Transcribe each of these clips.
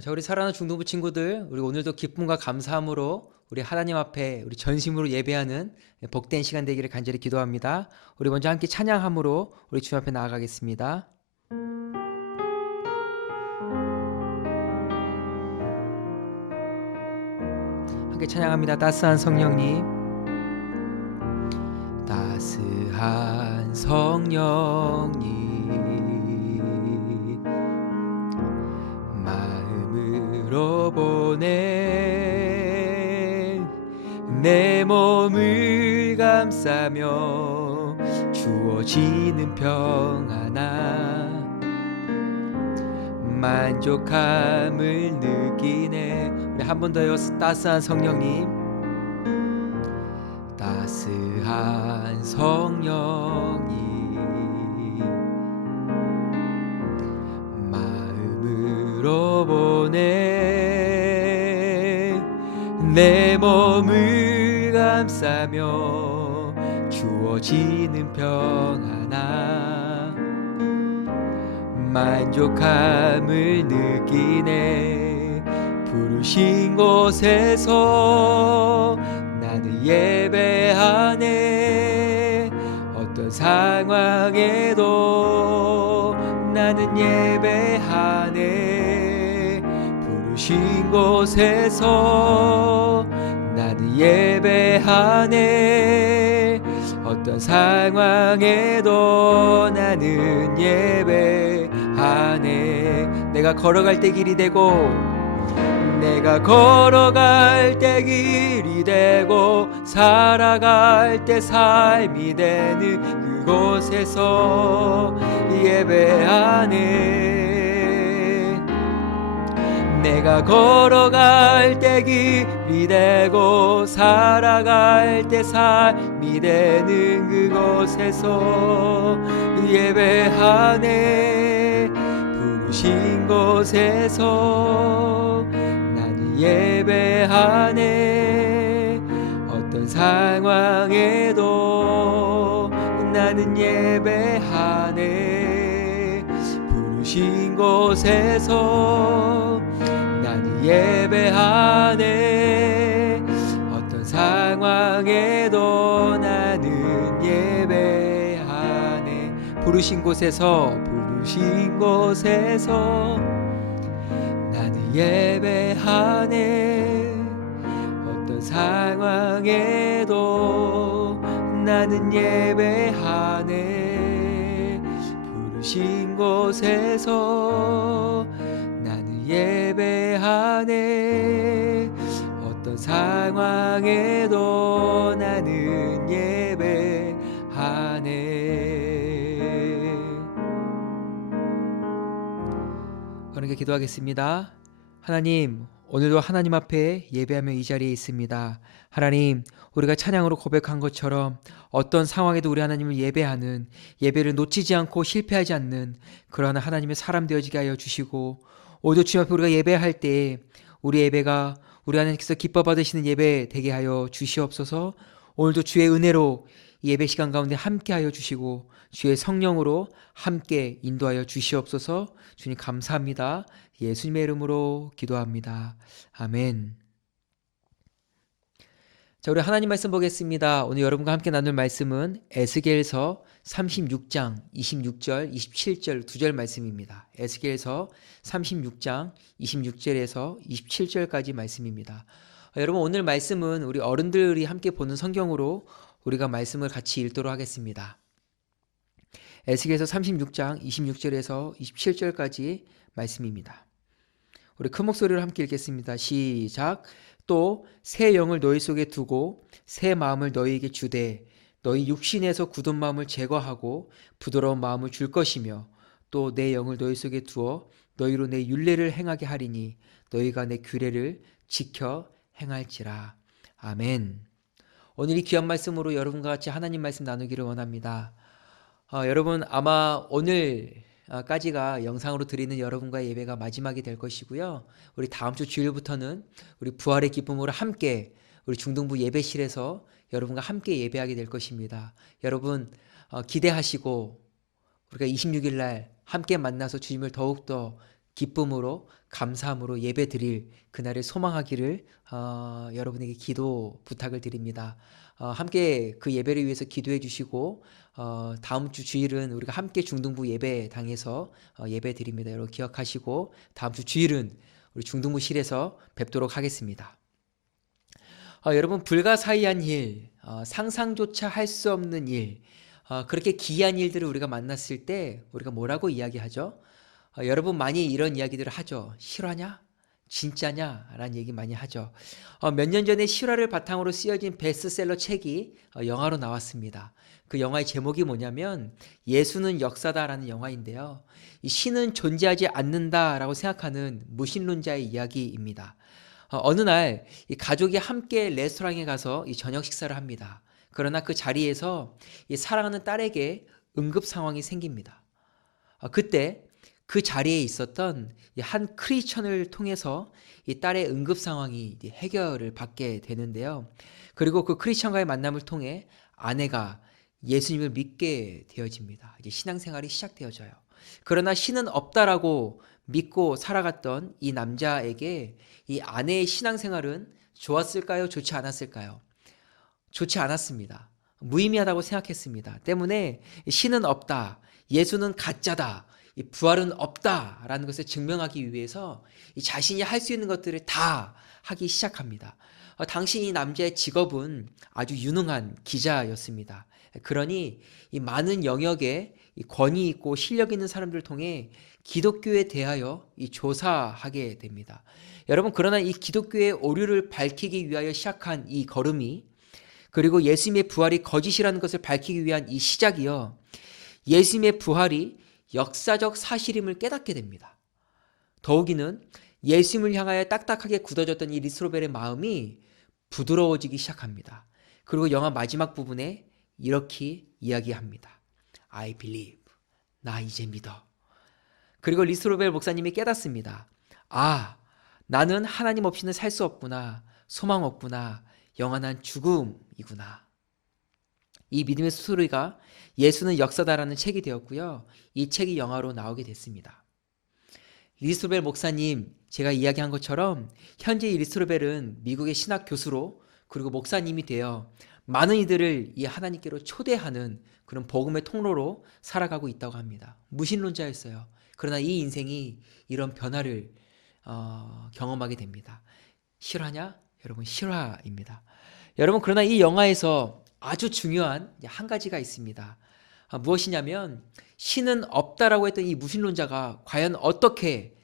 자, 우리 사랑하는 중등부 친구들, 우리 오늘도 기쁨과 감사함으로 우리 하나님 앞에 우리 전심으로 예배하는 복된 시간 되기를 간절히 기도합니다. 우리 먼저 함께 찬양함으로 우리 주님 앞에 나아가겠습니다. 함께 찬양합니다. 따스한 성령님, 따스한 성령님, 마음으로 보내 내 몸을 감싸며 주어지는 평안함, 만족함을 느끼네. 우리 한 번 더요. 따스한 성령님, 따스한 성령님, 마음으로 보내 내 몸을 감싸며 주어지는 평안함, 만족함을 느끼네. 부르신 곳에서 나는 예배하네. 어떤 상황에도 나는 예배하네. 부르신 곳에서 나는 예배하네. 어떤 상황에도 나는 예배하네. 내가 걸어갈 때 길이 되고, 내가 걸어갈 때 길이 되고 살아갈 때 삶이 되는 그곳에서 예배하네. 내가 걸어갈 때 길이 되고 살아갈 때 삶이 되는 그곳에서 예배하네. 부르신 곳에서 나는 예배하네. 어떤 상황에도 나는 예배하네. 부르신 곳에서 나는 예배하네. 어떤 상황에도 나는 예배하네. 부르신 곳에서 나는 예배하네. 어떤 상황에도 나는 예배하네. 부르신 곳에서 나는 예배하네. 어떤 상황에도 나는 예배하네. 그러니까 기도하겠습니다. 하나님, 오늘도 하나님 앞에 예배하며 이 자리에 있습니다. 하나님, 우리가 찬양으로 고백한 것처럼 어떤 상황에도 우리 하나님을 예배하는, 예배를 놓치지 않고 실패하지 않는 그러한 하나님의 사람 되어지게 하여 주시고, 오늘도 주님 앞에 우리가 예배할 때 우리 예배가 우리 하나님께서 기뻐 받으시는 예배 되게 하여 주시옵소서. 오늘도 주의 은혜로 예배 시간 가운데 함께 하여 주시고 주의 성령으로 함께 인도하여 주시옵소서. 주님 감사합니다. 예수님의 이름으로 기도합니다. 아멘. 자, 우리 하나님 말씀 보겠습니다. 오늘 여러분과 함께 나눌 말씀은 에스겔서 36장 26절, 27절 두 절 말씀입니다. 에스겔서 36장 26절에서 27절까지 말씀입니다. 여러분, 오늘 말씀은 우리 어른들이 함께 보는 성경으로 우리가 말씀을 같이 읽도록 하겠습니다. 에스겔서 36장 26절에서 27절까지 말씀입니다. 우리 큰 목소리로 함께 읽겠습니다. 시작. 또 새 영을 너희 속에 두고 새 마음을 너희에게 주되 너희 육신에서 굳은 마음을 제거하고 부드러운 마음을 줄 것이며 또 내 영을 너희 속에 두어 너희로 내 율례를 행하게 하리니 너희가 내 규례를 지켜 행할지라. 아멘. 오늘 이 귀한 말씀으로 여러분과 같이 하나님 말씀 나누기를 원합니다. 여러분, 아마 오늘까지가 영상으로 드리는 여러분과의 예배가 마지막이 될 것이고요. 우리 다음 주 주일부터는 우리 부활의 기쁨으로 함께 우리 중등부 예배실에서 여러분과 함께 예배하게 될 것입니다. 여러분 기대하시고 우리가 26일 날 함께 만나서 주님을 더욱더 기쁨으로 감사함으로 예배드릴 그날을 소망하기를 여러분에게 기도 부탁을 드립니다. 함께 그 예배를 위해서 기도해 주시고 다음 주 주일은 우리가 함께 중등부 예배당에서 예배 드립니다. 여러분 기억하시고 다음 주 주일은 우리 중등부실에서 뵙도록 하겠습니다. 여러분 불가사의한 일, 상상조차 할 수 없는 일, 그렇게 기이한 일들을 우리가 만났을 때 우리가 뭐라고 이야기하죠? 여러분 많이 이런 이야기들을 하죠. 실화냐? 진짜냐? 라는 얘기 많이 하죠. 몇 년 전에 실화를 바탕으로 쓰여진 베스트셀러 책이 영화로 나왔습니다. 그 영화의 제목이 뭐냐면 예수는 역사다라는 영화인데요. 이 신은 존재하지 않는다라고 생각하는 무신론자의 이야기입니다. 어느 날 이 가족이 함께 레스토랑에 가서 이 저녁 식사를 합니다. 그러나 그 자리에서 이 사랑하는 딸에게 응급 상황이 생깁니다. 그때 그 자리에 있었던 한 크리스천을 통해서 이 딸의 응급 상황이 해결을 받게 되는데요. 그리고 그 크리스천과의 만남을 통해 아내가 예수님을 믿게 되어집니다. 이제 신앙생활이 시작되어져요. 그러나 신은 없다라고 믿고 살아갔던 이 남자에게 이 아내의 신앙생활은 좋았을까요? 좋지 않았을까요? 좋지 않았습니다. 무의미하다고 생각했습니다. 때문에 신은 없다, 예수는 가짜다, 부활은 없다라는 것을 증명하기 위해서 자신이 할 수 있는 것들을 다 하기 시작합니다. 당시 이 남자의 직업은 아주 유능한 기자였습니다. 그러니 이 많은 영역에 권위 있고 실력 있는 사람들을 통해 기독교에 대하여 조사하게 됩니다. 여러분 그러나 이 기독교의 오류를 밝히기 위하여 시작한 이 걸음이 그리고 예수님의 부활이 거짓이라는 것을 밝히기 위한 이 시작이요. 예수님의 부활이 역사적 사실임을 깨닫게 됩니다. 더욱이는 예수님을 향하여 딱딱하게 굳어졌던 이 리스로벨의 마음이 부드러워지기 시작합니다. 그리고 영화 마지막 부분에 이렇게 이야기합니다. I believe. 나 이제 믿어. 그리고 리스로벨 목사님이 깨닫습니다. 나는 하나님 없이는 살 수 없구나. 소망 없구나. 영원한 죽음이구나. 이 믿음의 스토리가 예수는 역사다라는 책이 되었고요. 이 책이 영화로 나오게 됐습니다. 리스로벨 목사님, 제가 이야기한 것처럼 현재 이 리스로벨은 미국의 신학 교수로 그리고 목사님이 되어 많은 이들을 이 하나님께로 초대하는 그런 복음의 통로로 살아가고 있다고 합니다. 무신론자였어요. 그러나 이 인생이 이런 변화를 경험하게 됩니다. 실화냐? 여러분 실화입니다. 여러분 그러나 이 영화에서 아주 중요한 한 가지가 있습니다. 무엇이냐면 신은 없다라고 했던 이 무신론자가 과연 어떻게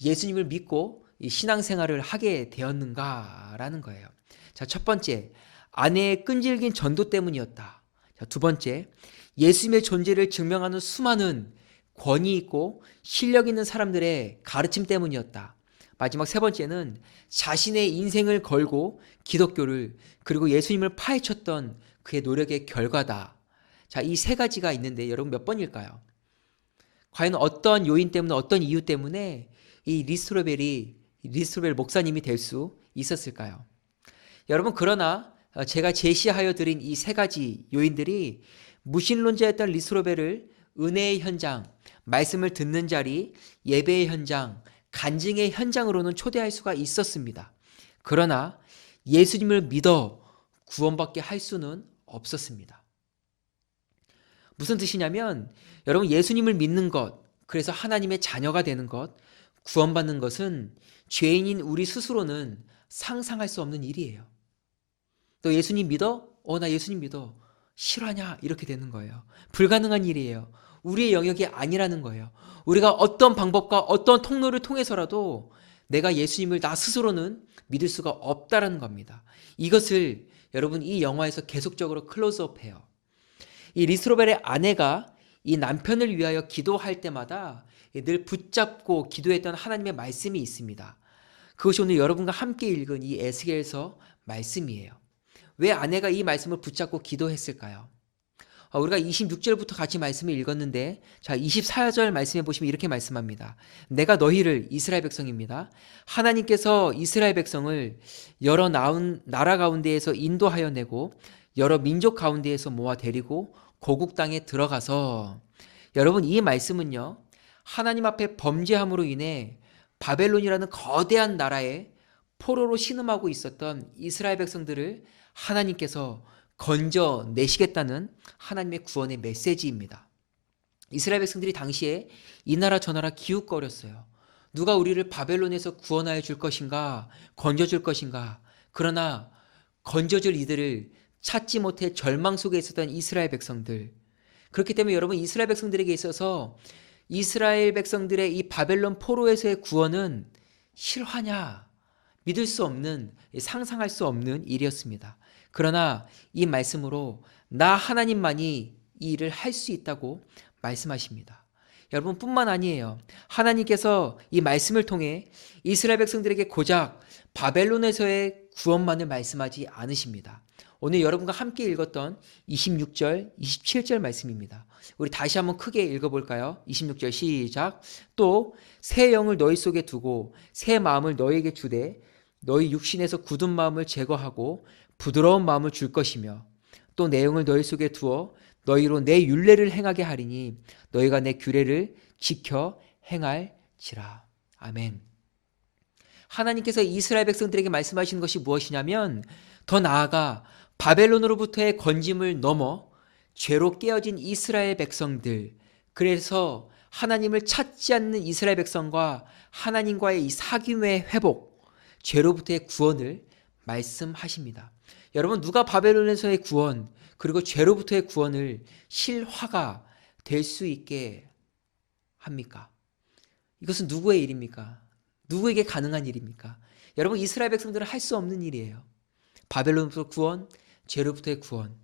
예수님을 믿고 이 신앙생활을 하게 되었는가라는 거예요. 자, 첫 번째, 아내의 끈질긴 전도 때문이었다. 자, 두 번째, 예수님의 존재를 증명하는 수많은 권위 있고 실력 있는 사람들의 가르침 때문이었다. 마지막 세 번째는 자신의 인생을 걸고 기독교를 그리고 예수님을 파헤쳤던 그의 노력의 결과다. 자, 이 세 가지가 있는데 여러분 몇 번일까요? 과연 어떤 요인 때문에 어떤 이유 때문에 이 리스로벨 목사님이 될 수 있었을까요? 여러분 그러나 제가 제시하여 드린 이 세 가지 요인들이 무신론자였던 리스로벨을 은혜의 현장, 말씀을 듣는 자리, 예배의 현장, 간증의 현장으로는 초대할 수가 있었습니다. 그러나 예수님을 믿어 구원받게 할 수는 없었습니다. 무슨 뜻이냐면 여러분 예수님을 믿는 것, 그래서 하나님의 자녀가 되는 것, 구원받는 것은 죄인인 우리 스스로는 상상할 수 없는 일이에요. 너 예수님 믿어? 나 예수님 믿어. 실화냐? 이렇게 되는 거예요. 불가능한 일이에요. 우리의 영역이 아니라는 거예요. 우리가 어떤 방법과 어떤 통로를 통해서라도 내가 예수님을 나 스스로는 믿을 수가 없다라는 겁니다. 이것을 여러분 이 영화에서 계속적으로 클로즈업해요. 이 리스로벨의 아내가 이 남편을 위하여 기도할 때마다 늘 붙잡고 기도했던 하나님의 말씀이 있습니다. 그것이 오늘 여러분과 함께 읽은 이 에스겔서 말씀이에요. 왜 아내가 이 말씀을 붙잡고 기도했을까요? 우리가 26절부터 같이 말씀을 읽었는데 자 24절 말씀해 보시면 이렇게 말씀합니다. 내가 너희를 이스라엘 백성입니다. 하나님께서 이스라엘 백성을 여러 나라 가운데에서 인도하여 내고 여러 민족 가운데에서 모아 데리고 고국 땅에 들어가서 여러분 이 말씀은요. 하나님 앞에 범죄함으로 인해 바벨론이라는 거대한 나라에 포로로 신음하고 있었던 이스라엘 백성들을 하나님께서 건져내시겠다는 하나님의 구원의 메시지입니다. 이스라엘 백성들이 당시에 이 나라 저 나라 기웃거렸어요. 누가 우리를 바벨론에서 구원하여 줄 것인가, 건져줄 것인가. 그러나 건져줄 이들을 찾지 못해 절망 속에 있었던 이스라엘 백성들. 그렇기 때문에 여러분, 이스라엘 백성들에게 있어서 이스라엘 백성들의 이 바벨론 포로에서의 구원은 실화냐? 믿을 수 없는, 상상할 수 없는 일이었습니다. 그러나 이 말씀으로 나 하나님만이 이 일을 할 수 있다고 말씀하십니다. 여러분 뿐만 아니에요. 하나님께서 이 말씀을 통해 이스라엘 백성들에게 고작 바벨론에서의 구원만을 말씀하지 않으십니다. 오늘 여러분과 함께 읽었던 26절, 27절 말씀입니다. 우리 다시 한번 크게 읽어볼까요? 26절 시작. 또 새 영을 너희 속에 두고 새 마음을 너희에게 주되 너희 육신에서 굳은 마음을 제거하고 부드러운 마음을 줄 것이며 또 내 영을 너희 속에 두어 너희로 내 율례를 행하게 하리니 너희가 내 규례를 지켜 행할지라. 아멘. 하나님께서 이스라엘 백성들에게 말씀하시는 것이 무엇이냐면 더 나아가 바벨론으로부터의 건짐을 넘어 죄로 깨어진 이스라엘 백성들, 그래서 하나님을 찾지 않는 이스라엘 백성과 하나님과의 이 사귐의 회복, 죄로부터의 구원을 말씀하십니다. 여러분, 누가 바벨론에서의 구원 그리고 죄로부터의 구원을 실화가 될 수 있게 합니까? 이것은 누구의 일입니까? 누구에게 가능한 일입니까? 여러분, 이스라엘 백성들은 할 수 없는 일이에요. 바벨론부터 구원, 죄로부터의 구원.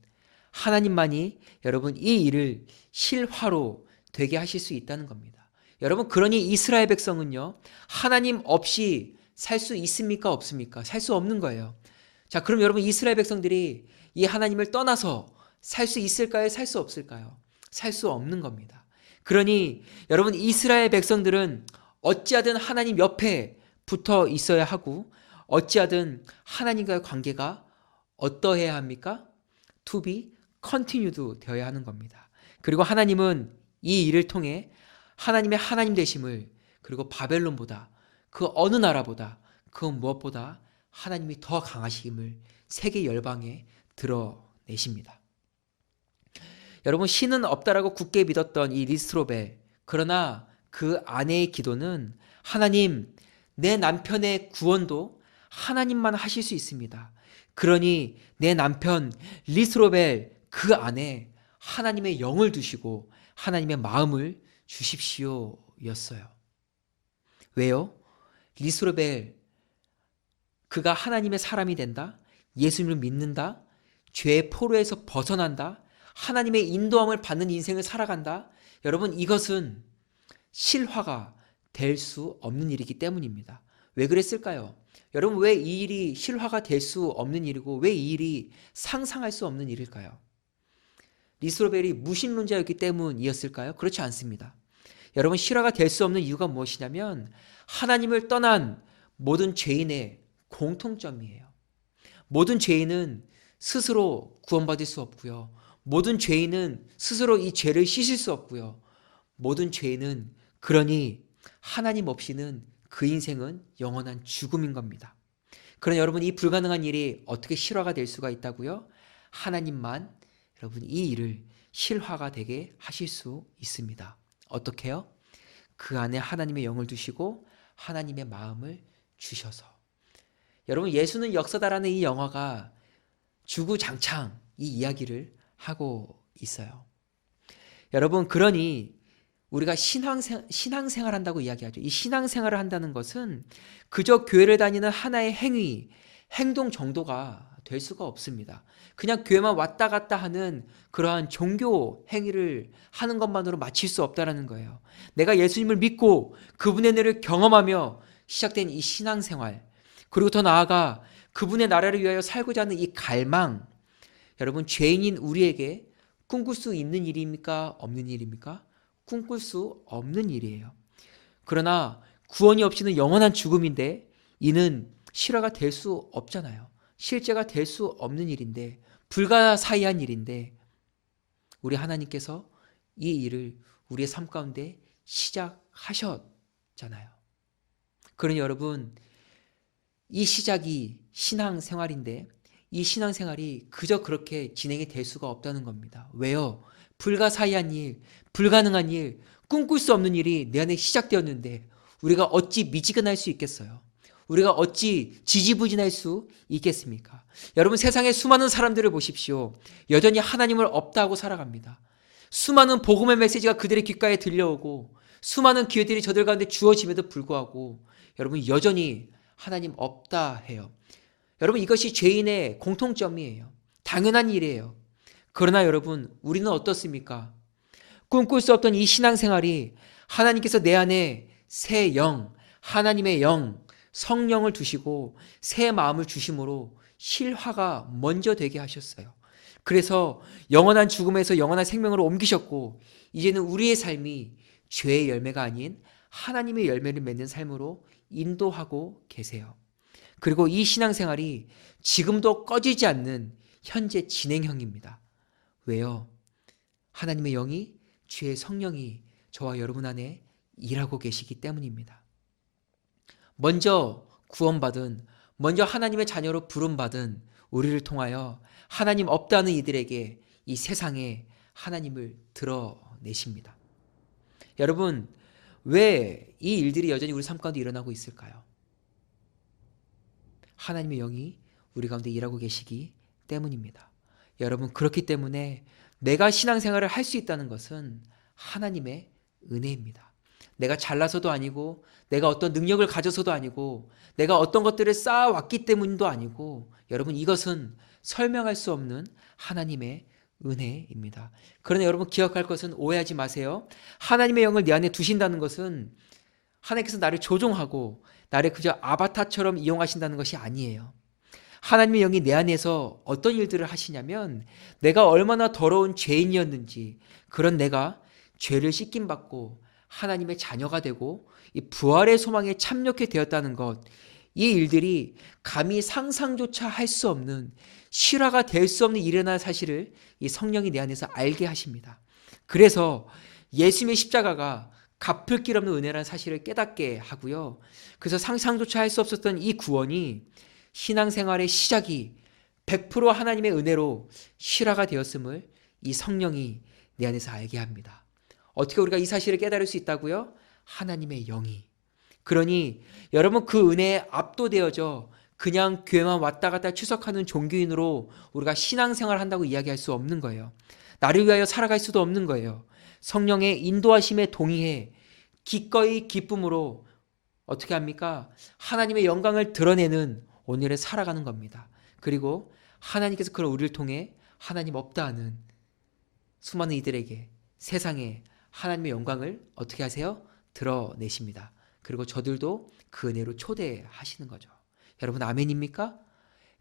하나님만이 여러분 이 일을 실화로 되게 하실 수 있다는 겁니다. 여러분, 그러니 이스라엘 백성은요, 하나님 없이 살 수 있습니까? 없습니까? 살 수 없는 거예요. 자, 그럼 여러분, 이스라엘 백성들이 이 하나님을 떠나서 살 수 있을까요? 살 수 없을까요? 살 수 없는 겁니다. 그러니 여러분, 이스라엘 백성들은 어찌하든 하나님 옆에 붙어 있어야 하고 어찌하든 하나님과의 관계가 어떠해야 합니까? To be continued 되어야 하는 겁니다. 그리고 하나님은 이 일을 통해 하나님의 하나님 되심을, 그리고 바벨론보다, 그 어느 나라보다, 그 무엇보다 하나님이 더 강하심을 세계 열방에 드러내십니다. 여러분, 신은 없다라고 굳게 믿었던 이 리스트로벨, 그러나 그 아내의 기도는 하나님, 내 남편의 구원도 하나님만 하실 수 있습니다. 그러니 내 남편 리스트로벨 그 안에 하나님의 영을 두시고 하나님의 마음을 주십시오 였어요. 왜요? 리스로벨, 그가 하나님의 사람이 된다, 예수님을 믿는다, 죄의 포로에서 벗어난다, 하나님의 인도함을 받는 인생을 살아간다. 여러분, 이것은 실화가 될 수 없는 일이기 때문입니다. 왜 그랬을까요? 여러분, 왜 이 일이 실화가 될 수 없는 일이고 왜 이 일이 상상할 수 없는 일일까요? 리스로벨이 무신론자였기 때문이었을까요? 그렇지 않습니다. 여러분, 실화가 될 수 없는 이유가 무엇이냐면 하나님을 떠난 모든 죄인의 공통점이에요. 모든 죄인은 스스로 구원받을 수 없고요. 모든 죄인은 스스로 이 죄를 씻을 수 없고요. 모든 죄인은 그러니 하나님 없이는 그 인생은 영원한 죽음인 겁니다. 그러나 여러분, 이 불가능한 일이 어떻게 실화가 될 수가 있다고요? 하나님만 여러분 이 일을 실화가 되게 하실 수 있습니다. 어떻게요? 그 안에 하나님의 영을 두시고 하나님의 마음을 주셔서. 여러분, 예수는 역사다라는 이 영화가 주구장창 이 이야기를 하고 있어요. 여러분, 그러니 우리가 신앙생활 한다고 이야기하죠. 이 신앙생활을 한다는 것은 그저 교회를 다니는 하나의 행위, 행동 정도가 될 수가 없습니다. 그냥 교회만 왔다 갔다 하는 그러한 종교 행위를 하는 것만으로 마칠 수 없다는 거예요. 내가 예수님을 믿고 그분의 은혜를 경험하며 시작된 이 신앙생활, 그리고 더 나아가 그분의 나라를 위하여 살고자 하는 이 갈망, 여러분, 죄인인 우리에게 꿈꿀 수 있는 일입니까? 없는 일입니까? 꿈꿀 수 없는 일이에요. 그러나 구원이 없이는 영원한 죽음인데 이는 실화가 될 수 없잖아요. 실제가 될 수 없는 일인데, 불가사의한 일인데 우리 하나님께서 이 일을 우리의 삶 가운데 시작하셨잖아요. 그러니 여러분, 이 시작이 신앙생활인데 이 신앙생활이 그저 그렇게 진행이 될 수가 없다는 겁니다. 왜요? 불가사의한 일, 불가능한 일, 꿈꿀 수 없는 일이 내 안에 시작되었는데 우리가 어찌 미지근할 수 있겠어요? 우리가 어찌 지지부진할 수 있겠습니까? 여러분, 세상에 수많은 사람들을 보십시오. 여전히 하나님을 없다 하고 살아갑니다. 수많은 복음의 메시지가 그들의 귓가에 들려오고 수많은 기회들이 저들 가운데 주어짐에도 불구하고 여러분 여전히 하나님 없다 해요. 여러분, 이것이 죄인의 공통점이에요. 당연한 일이에요. 그러나 여러분, 우리는 어떻습니까? 꿈꿀 수 없던 이 신앙생활이 하나님께서 내 안에 새 영, 하나님의 영, 성령을 두시고 새 마음을 주심으로 실화가 먼저 되게 하셨어요. 그래서 영원한 죽음에서 영원한 생명으로 옮기셨고 이제는 우리의 삶이 죄의 열매가 아닌 하나님의 열매를 맺는 삶으로 인도하고 계세요. 그리고 이 신앙생활이 지금도 꺼지지 않는 현재 진행형입니다. 왜요? 하나님의 영이, 주의 성령이 저와 여러분 안에 일하고 계시기 때문입니다. 먼저 구원받은, 먼저 하나님의 자녀로 부름받은 우리를 통하여 하나님 없다는 이들에게 이 세상에 하나님을 드러내십니다. 여러분, 왜 이 일들이 여전히 우리 삶 가운데 일어나고 있을까요? 하나님의 영이 우리 가운데 일하고 계시기 때문입니다. 여러분, 그렇기 때문에 내가 신앙생활을 할 수 있다는 것은 하나님의 은혜입니다. 내가 잘나서도 아니고 내가 어떤 능력을 가져서도 아니고 내가 어떤 것들을 쌓아왔기 때문도 아니고 여러분, 이것은 설명할 수 없는 하나님의 은혜입니다. 그러나 여러분, 기억할 것은 오해하지 마세요. 하나님의 영을 내 안에 두신다는 것은 하나님께서 나를 조종하고 나를 그저 아바타처럼 이용하신다는 것이 아니에요. 하나님의 영이 내 안에서 어떤 일들을 하시냐면 내가 얼마나 더러운 죄인이었는지, 그런 내가 죄를 씻김받고 하나님의 자녀가 되고 이 부활의 소망에 참여하게 되었다는 것, 이 일들이 감히 상상조차 할 수 없는, 실화가 될 수 없는 일어날 사실을 이 성령이 내 안에서 알게 하십니다. 그래서 예수님의 십자가가 갚을 길 없는 은혜라는 사실을 깨닫게 하고요. 그래서 상상조차 할 수 없었던 이 구원이 신앙생활의 시작이 100% 하나님의 은혜로 실화가 되었음을 이 성령이 내 안에서 알게 합니다. 어떻게 우리가 이 사실을 깨달을 수 있다고요? 하나님의 영이. 그러니 여러분, 그 은혜에 압도되어져 그냥 교회만 왔다 갔다 추석하는 종교인으로 우리가 신앙생활을 한다고 이야기할 수 없는 거예요. 나를 위하여 살아갈 수도 없는 거예요. 성령의 인도하심에 동의해 기꺼이 기쁨으로 어떻게 합니까? 하나님의 영광을 드러내는 오늘을 살아가는 겁니다. 그리고 하나님께서 그런 우리를 통해 하나님 없다 하는 수많은 이들에게 세상에 하나님의 영광을 어떻게 하세요? 드러내십니다. 그리고 저들도 그 은혜로 초대하시는 거죠. 여러분, 아멘입니까?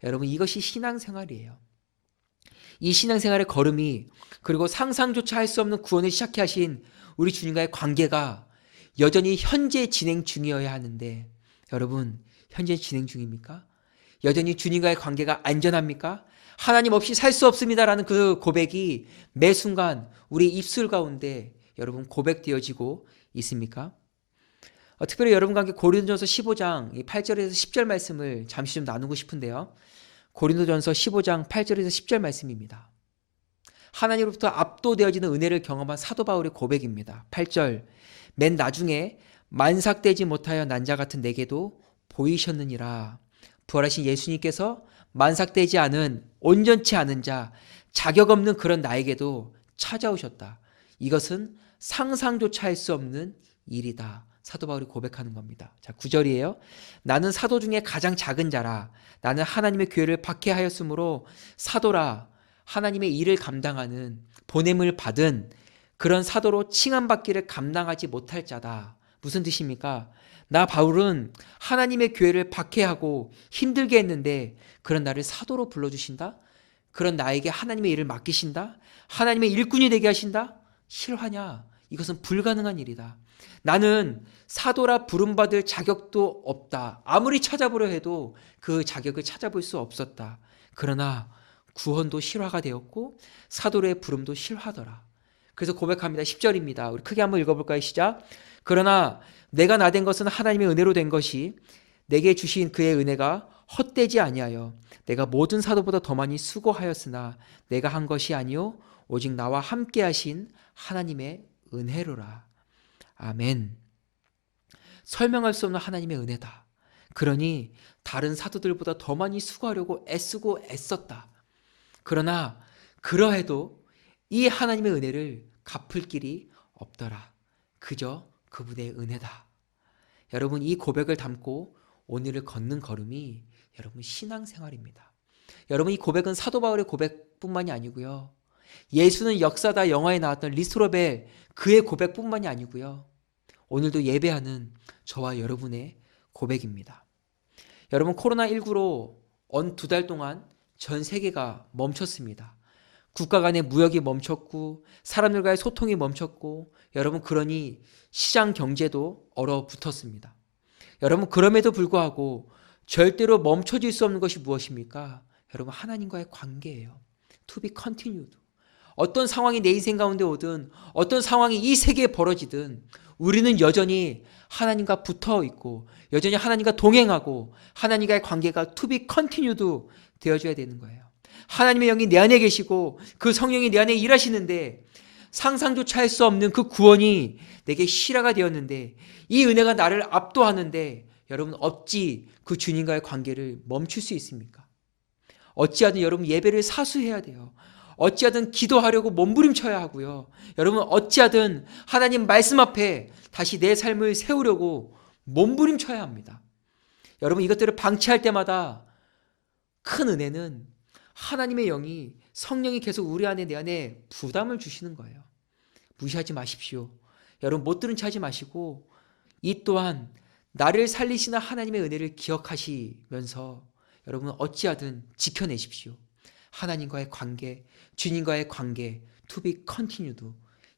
여러분, 이것이 신앙생활이에요. 이 신앙생활의 걸음이, 그리고 상상조차 할 수 없는 구원을 시작해 하신 우리 주님과의 관계가 여전히 현재 진행 중이어야 하는데, 여러분, 현재 진행 중입니까? 여전히 주님과의 관계가 안전합니까? 하나님 없이 살 수 없습니다라는 그 고백이 매 순간 우리 입술 가운데 여러분 고백되어지고 있습니까? 특별히 여러분과 함께 고린도전서 15장 8절에서 10절 말씀을 잠시 좀 나누고 싶은데요. 고린도전서 15장 8절에서 10절 말씀입니다. 하나님으로부터 압도되어지는 은혜를 경험한 사도 바울의 고백입니다. 8절, 맨 나중에 만삭되지 못하여 난 자 같은 내게도 보이셨느니라. 부활하신 예수님께서 만삭되지 않은, 온전치 않은 자, 자격 없는 그런 나에게도 찾아오셨다. 이것은 상상조차 할 수 없는 일이다. 사도 바울이 고백하는 겁니다. 자, 9절이에요. 나는 사도 중에 가장 작은 자라. 나는 하나님의 교회를 박해하였으므로 사도라. 하나님의 일을 감당하는, 보냄을 받은 그런 사도로 칭함받기를 감당하지 못할 자다. 무슨 뜻입니까? 나 바울은 하나님의 교회를 박해하고 힘들게 했는데 그런 나를 사도로 불러주신다? 그런 나에게 하나님의 일을 맡기신다? 하나님의 일꾼이 되게 하신다? 실화냐? 이것은 불가능한 일이다. 나는 사도라 부름받을 자격도 없다. 아무리 찾아보려 해도 그 자격을 찾아볼 수 없었다. 그러나 구원도 실화가 되었고 사도의 부름도 실화더라. 그래서 고백합니다. 10절입니다. 우리 크게 한번 읽어볼까요? 시작. 그러나 내가 나된 것은 하나님의 은혜로 된 것이 내게 주신 그의 은혜가 헛되지 아니하여 내가 모든 사도보다 더 많이 수고하였으나 내가 한 것이 아니요 오직 나와 함께 하신 하나님의 은혜로라. 아멘. 설명할 수 없는 하나님의 은혜다. 그러니 다른 사도들보다 더 많이 수고하려고 애쓰고 애썼다. 그러나 그러해도 이 하나님의 은혜를 갚을 길이 없더라. 그저 그분의 은혜다. 여러분, 이 고백을 담고 오늘을 걷는 걸음이 여러분 신앙생활입니다. 여러분, 이 고백은 사도 바울의 고백뿐만이 아니고요. 예수는 역사다 영화에 나왔던 리스토로벨 그의 고백뿐만이 아니고요. 오늘도 예배하는 저와 여러분의 고백입니다. 여러분, 코로나19로 언 2달 동안 전 세계가 멈췄습니다. 국가 간의 무역이 멈췄고 사람들과의 소통이 멈췄고 여러분, 그러니 시장 경제도 얼어붙었습니다. 여러분, 그럼에도 불구하고 절대로 멈춰질 수 없는 것이 무엇입니까? 여러분, 하나님과의 관계예요. To be continued. 어떤 상황이 내 인생 가운데 오든 어떤 상황이 이 세계에 벌어지든 우리는 여전히 하나님과 붙어 있고 여전히 하나님과 동행하고 하나님과의 관계가 to be continued 되어줘야 되는 거예요. 하나님의 영이 내 안에 계시고 그 성령이 내 안에 일하시는데 상상조차 할 수 없는 그 구원이 내게 실화가 되었는데 이 은혜가 나를 압도하는데 여러분, 어찌 그 주님과의 관계를 멈출 수 있습니까? 어찌하든 여러분 예배를 사수해야 돼요. 어찌하든 기도하려고 몸부림쳐야 하고요. 여러분, 어찌하든 하나님 말씀 앞에 다시 내 삶을 세우려고 몸부림쳐야 합니다. 여러분, 이것들을 방치할 때마다 큰 은혜는 하나님의 영이 성령이 계속 우리 안에 내 안에 부담을 주시는 거예요. 무시하지 마십시오. 여러분, 못 들은 체 하지 마시고 이 또한 나를 살리시는 하나님의 은혜를 기억하시면서 여러분 어찌하든 지켜내십시오. 하나님과의 관계, 주님과의 관계, to be continued.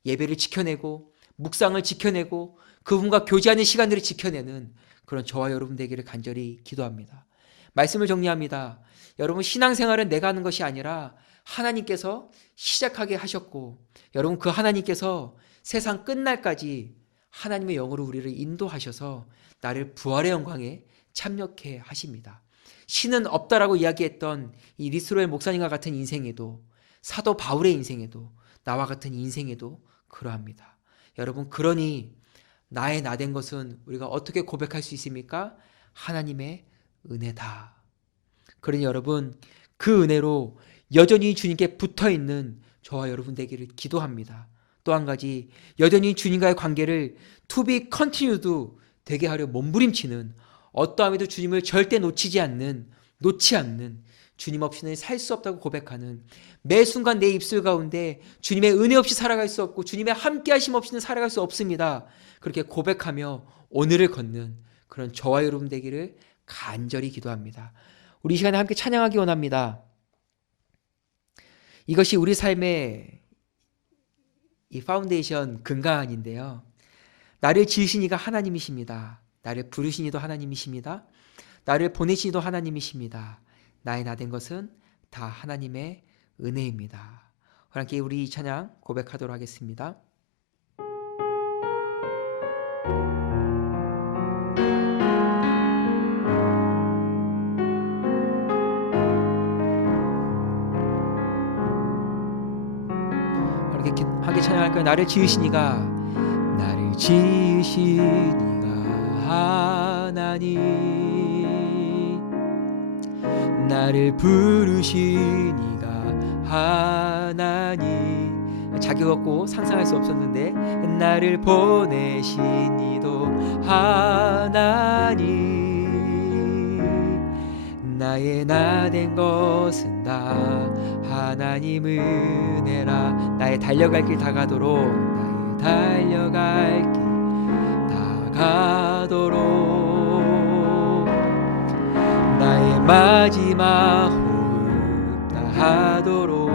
예배를 지켜내고 묵상을 지켜내고 그분과 교제하는 시간들을 지켜내는 그런 저와 여러분 되기를 간절히 기도합니다. 말씀을 정리합니다. 여러분, 신앙생활은 내가 하는 것이 아니라 하나님께서 시작하게 하셨고 여러분, 그 하나님께서 세상 끝날까지 하나님의 영으로 우리를 인도하셔서 나를 부활의 영광에 참여케 하십니다. 신은 없다라고 이야기했던 이 리스로엘 목사님과 같은 인생에도 사도 바울의 인생에도 나와 같은 인생에도 그러합니다. 여러분, 그러니 나의 나된 것은 우리가 어떻게 고백할 수 있습니까? 하나님의 은혜다. 그러니 여러분, 그 은혜로 여전히 주님께 붙어있는 저와 여러분 되기를 기도합니다. 또 한 가지, 여전히 주님과의 관계를 to be continued 되게 하려 몸부림치는, 어떠함에도 주님을 절대 놓지 않는 주님 없이는 살 수 없다고 고백하는, 매 순간 내 입술 가운데 주님의 은혜 없이 살아갈 수 없고 주님의 함께하심 없이는 살아갈 수 없습니다. 그렇게 고백하며 오늘을 걷는 그런 저와 여러분 되기를 간절히 기도합니다. 우리 이 시간에 함께 찬양하기 원합니다. 이것이 우리 삶의 이 파운데이션 근간인데요. 나를 지으신 이가 하나님이십니다. 나를 부르신 이도 하나님이십니다. 나를 보내신 이도 하나님이십니다. 나의 나된 것은 다 하나님의 은혜입니다. 함께 우리 이 찬양 고백하도록 하겠습니다. 이렇게 함께 찬양할까요? 나를 지으신 이가 하나님, 나를 부르신 이가 하나님, 자격 없고 상상할 수 없었는데 나를 보내신 이도 하나님, 나의 나된 것은 다 하나님 은혜라. 나의 달려갈 길 다가도록, 나의 달려갈 길 다가도록, 나의 마지막 호흡 다하도록,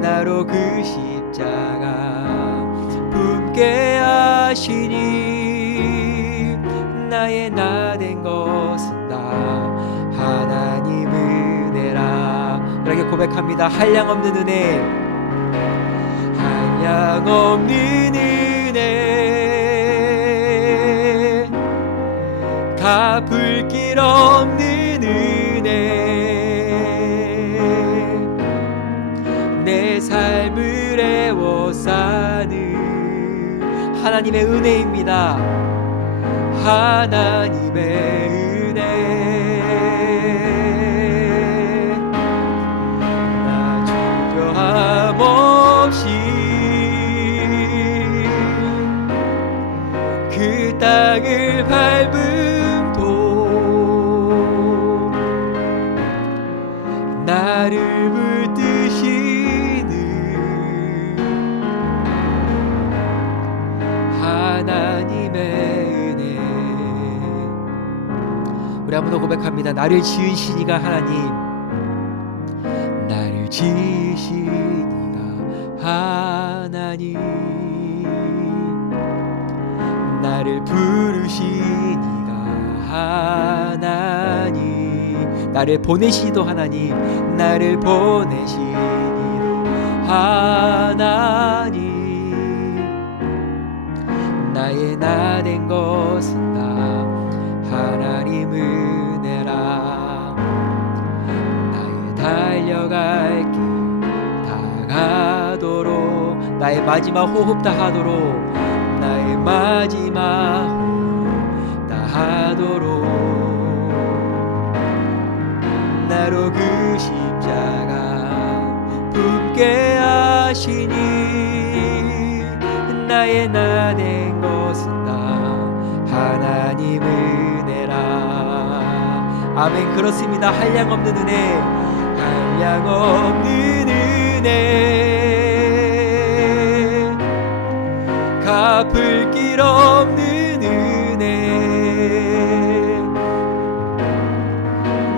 나로 그 십자가 품게 하시니, 나의 나된 것은 다 하나님 은혜라. 이렇게 고백합니다. 한량 없는 은혜, 한량 없는 갚을 길 없는 은혜, 내 삶을 애워싸는 하나님의 은혜입니다. 하나님의 은혜, 나 주저함 없이 그 땅을 밟음도 나를 붙드시는 하나님의 은혜. 우리 한 번 더 고백합니다. 나를 지으신 이가 하나님, 나를 지으신 이가 하나님, 나를 부르신 이가 하나님, 나를 보내시도 하나님, 나를 보내시도 하나님, 나의 나 된 것은 다 하나님 은혜라. 나의 달려갈 길 다 가도록, 나의 마지막 호흡 다 하도록, 나의 마지막 호흡 다 하도록, 나로 그 십자가 품게 하시니 나의 나 된 것은 다 하나님 은혜라. 아멘. 그렇습니다. 한량없는 은혜, 한량없는 은혜, 갚을 길 없는 은혜,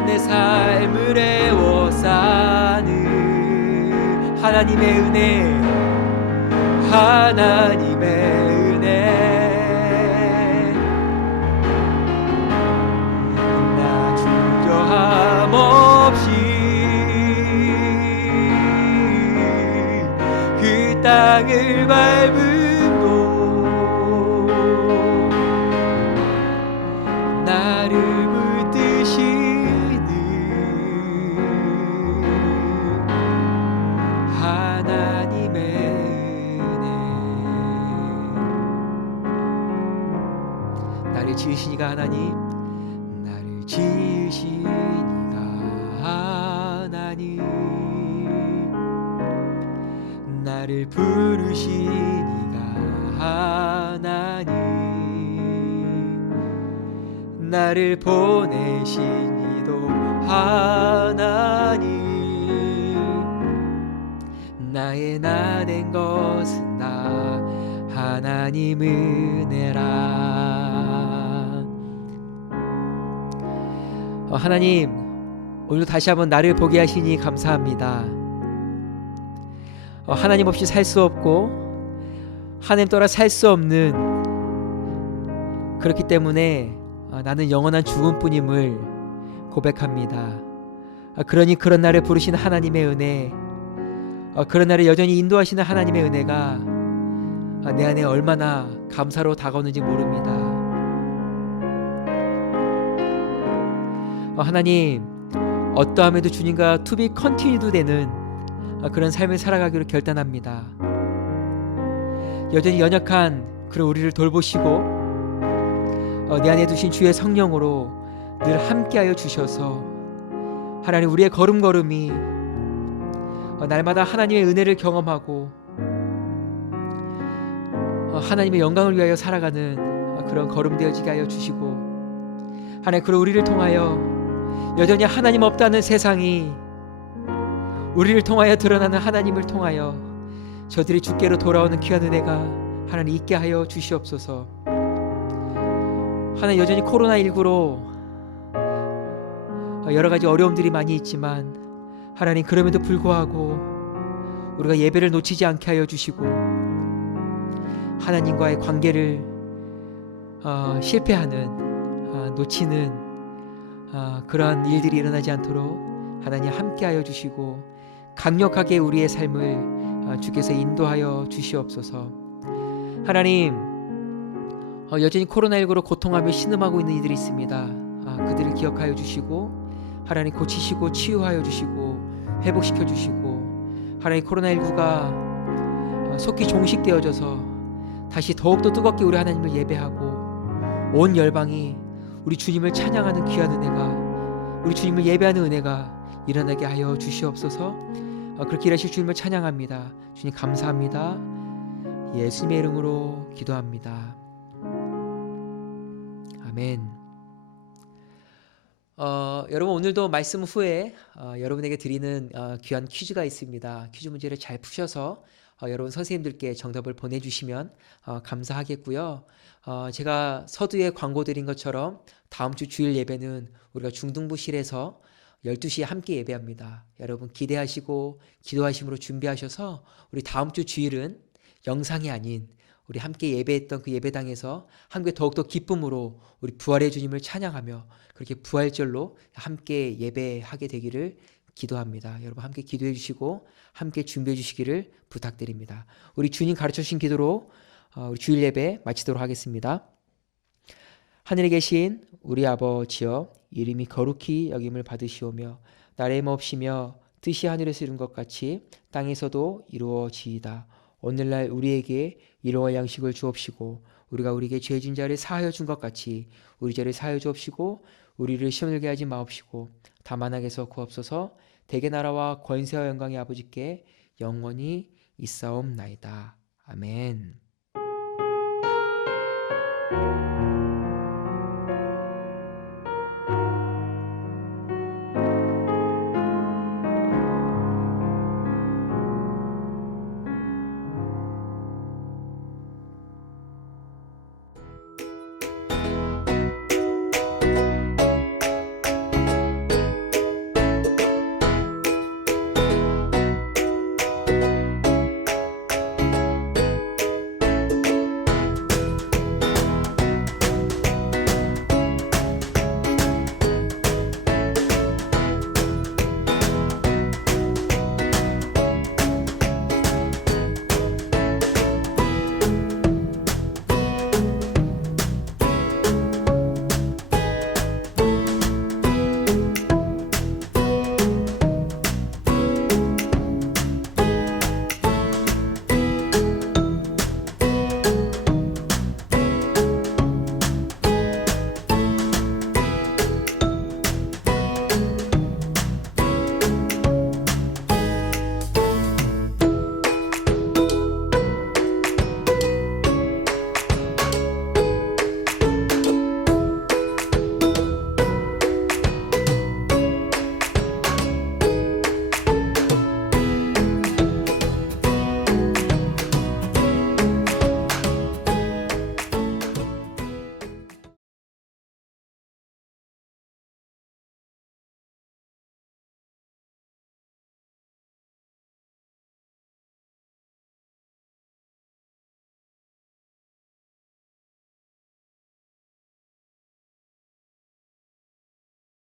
내 삶을 애워싸는 하나님의 은혜, 하나님의 은혜, 나 주저함 없이 그 땅을 밟음도 나를 붙드시는 하나님의 나를 지으시니가 하나님, 나를 지으시니가 하나님, 나를 부르시니가 하나님, 나를 보내시니도 하나님, 나의 나 된 것은 다 하나님 은혜라. 하나님, 오늘도 다시 한번 나를 보게 하시니 감사합니다. 하나님 없이 살 수 없고 하나님 따라 살 수 없는, 그렇기 때문에 나는 영원한 죽음뿐임을 고백합니다. 그러니 그런 나를 부르신 하나님의 은혜, 그런 나를 여전히 인도하시는 하나님의 은혜가 내 안에 얼마나 감사로 다가오는지 모릅니다. 하나님, 어떠함에도 주님과 to be continued 되는 그런 삶을 살아가기로 결단합니다. 여전히 연약한 그런 우리를 돌보시고 내 안에 두신 주의 성령으로 늘 함께하여 주셔서 하나님, 우리의 걸음걸음이 날마다 하나님의 은혜를 경험하고 하나님의 영광을 위하여 살아가는 그런 걸음 되어지게 하여 주시고, 하나님, 그런 우리를 통하여 여전히 하나님 없다는 세상이 우리를 통하여 드러나는 하나님을 통하여 저들이 주께로 돌아오는 귀한 은혜가 하나님 있게 하여 주시옵소서. 하나님, 여전히 코로나19로 여러 가지 어려움들이 많이 있지만 하나님, 그럼에도 불구하고 우리가 예배를 놓치지 않게 하여 주시고 하나님과의 관계를 실패하는, 놓치는 그러한 일들이 일어나지 않도록 하나님 함께하여 주시고 강력하게 우리의 삶을 주께서 인도하여 주시옵소서. 하나님, 여전히 코로나19로 고통하며 신음하고 있는 이들이 있습니다. 그들을 기억하여 주시고 하나님 고치시고 치유하여 주시고 회복시켜 주시고 하나님 코로나19가 속히 종식되어져서 다시 더욱더 뜨겁게 우리 하나님을 예배하고 온 열방이 우리 주님을 찬양하는 귀한 은혜가 우리 주님을 예배하는 은혜가 일어나게 하여 주시옵소서. 그렇게 일하실 주님을 찬양합니다. 주님 감사합니다. 예수님의 이름으로 기도합니다. 아멘. 여러분 오늘도 말씀 후에 여러분에게 드리는 귀한 퀴즈가 있습니다. 퀴즈 문제를 잘 푸셔서 여러분 선생님들께 정답을 보내주시면 감사하겠고요. 제가 서두에 광고 드린 것처럼 다음 주 주일 예배는 우리가 중등부실에서 12시에 함께 예배합니다. 여러분 기대하시고 기도하심으로 준비하셔서 우리 다음 주 주일은 영상이 아닌 우리 함께 예배했던 그 예배당에서 함께 더욱더 기쁨으로 우리 부활의 주님을 찬양하며 그렇게 부활절로 함께 예배하게 되기를 기도합니다. 여러분 함께 기도해 주시고 함께 준비해 주시기를 부탁드립니다. 우리 주님 가르쳐 주신 기도로 우리 주일 예배 마치도록 하겠습니다. 하늘에 계신 우리 아버지여, 이름이 거룩히 여김을 받으시오며 나라의 몫이며 뜻이 하늘에서 이룬 것 같이 땅에서도 이루어지이다. 오늘날 우리에게 일용할 양식을 주옵시고 우리가 우리에게 죄진 자를 사하여 준 것 같이 우리 죄를 사하여 주옵시고 우리를 시험에 들게 하지 마옵시고 다만 악에서 구하옵소서. 대개 나라와 권세와 영광의 아버지께 영원히 있사옵나이다. 아멘.